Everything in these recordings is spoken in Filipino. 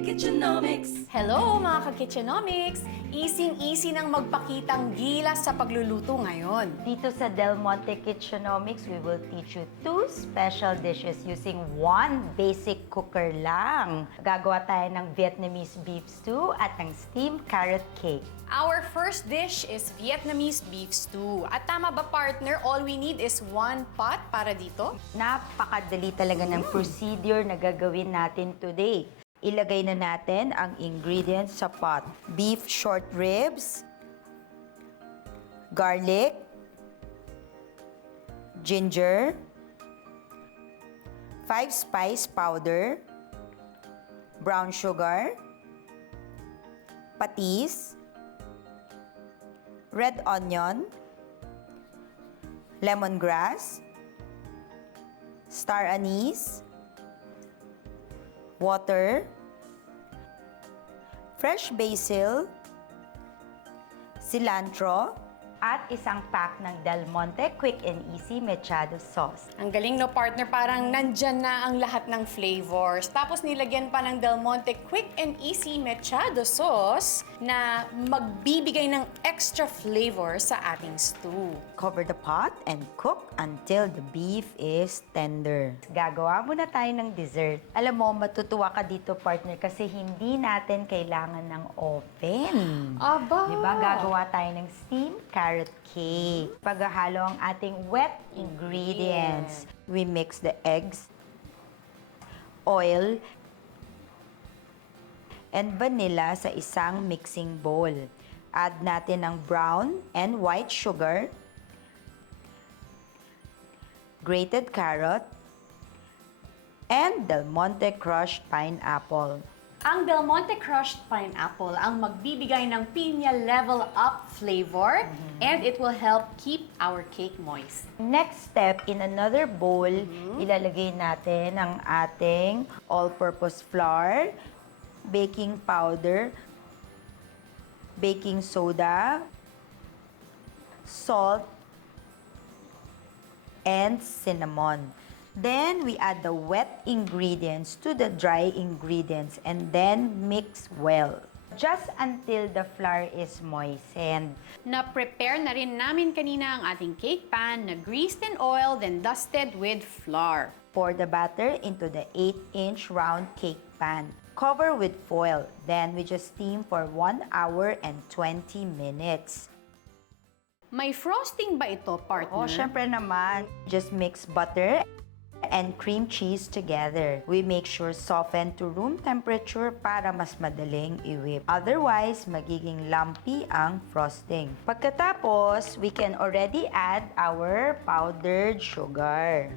Kitchenomics! Hello mga ka-Kitchenomics! Easy-easy nang magpakitang gilas sa pagluluto ngayon. Dito sa Del Monte Kitchenomics, we will teach you 2 special dishes using 1 basic cooker lang. Gagawa tayo ng Vietnamese beef stew at ng steamed carrot cake. Our first dish is Vietnamese beef stew. At tama ba partner, all we need is 1 pot para dito? Napakadali talaga ng procedure na gagawin natin today. Ilagay na natin ang ingredients sa pot. Beef short ribs, garlic, ginger, 5 spice powder, brown sugar, patis, red onion, lemongrass, star anise, water, fresh basil, cilantro, at isang pack ng Del Monte Quick and Easy Mechado Sauce. Ang galing no partner, parang nandyan na ang lahat ng flavors. Tapos nilagyan pa ng Del Monte Quick and Easy Mechado Sauce na magbibigay ng extra flavor sa ating stew. Cover the pot and cook until the beef is tender. Gagawa muna tayo ng dessert. Alam mo, matutuwa ka dito partner kasi hindi natin kailangan ng oven. Aba! Diba? Gagawa tayo ng steamed carrot cake. Paghahalo ang ating wet ingredients. We mix the eggs, oil, and vanilla sa isang mixing bowl. Add natin ang brown and white sugar, grated carrot, and Del Monte crushed pineapple. Ang Del Monte crushed pineapple ang magbibigay ng pinya level up flavor and it will help keep our cake moist. Next step, in another bowl, ilalagay natin ang ating all-purpose flour, baking powder, baking soda, salt, and cinnamon. Then, we add the wet ingredients to the dry ingredients and then mix well. Just until the flour is moistened. Na-prepare na rin namin kanina ang ating cake pan na greased in oil then dusted with flour. Pour the batter into the 8-inch round cake pan. Cover with foil. Then, we just steam for 1 hour and 20 minutes. May frosting ba ito, partner? Oh, syempre naman. Just mix butter and cream cheese together. We make sure softened to room temperature para mas madaling i-whip. Otherwise, magiging lumpy ang frosting. Pagkatapos, we can already add our powdered sugar.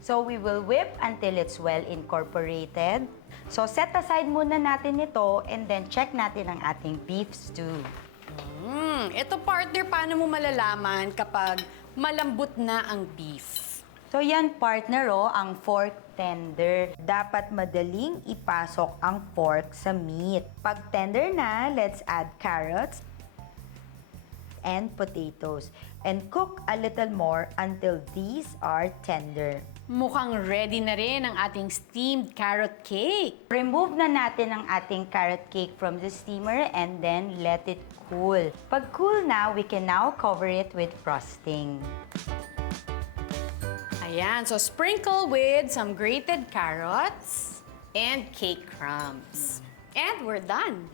So, we will whip until it's well incorporated. So, set aside muna natin ito and then check natin ang ating beef stew. Ito partner, paano mo malalaman kapag malambot na ang beef? So yan partner, ang fork tender. Dapat madaling ipasok ang fork sa meat. Pag tender na, let's add carrots and potatoes. And cook a little more until these are tender. Mukhang ready na rin ang ating steamed carrot cake. Remove na natin ang ating carrot cake from the steamer and then let it cool. Pag cool na, we can now cover it with frosting. Ayan, so sprinkle with some grated carrots and cake crumbs. And we're done.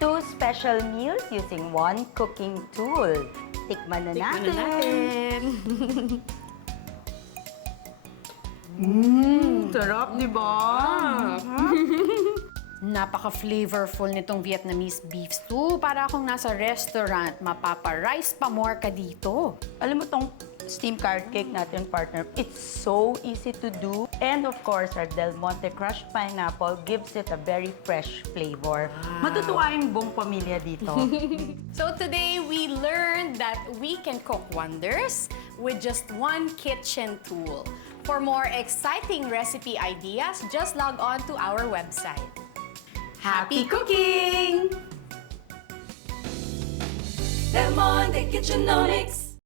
2 special meals using 1 cooking tool. Tikman na natin. Sarap, di ba? Napaka-flavorful nitong Vietnamese beef stew. Para akong nasa restaurant, mapapa-rice pa more ka dito. Alam mo tong steamed carrot cake natin, partner, it's so easy to do. And of course, our Del Monte crushed pineapple gives it a very fresh flavor. Matutuwa yung buong pamilya dito. So today, we learned that we can cook wonders with just 1 kitchen tool. For more exciting recipe ideas, just log on to our website. Happy cooking! Del Monte Kitchenomics!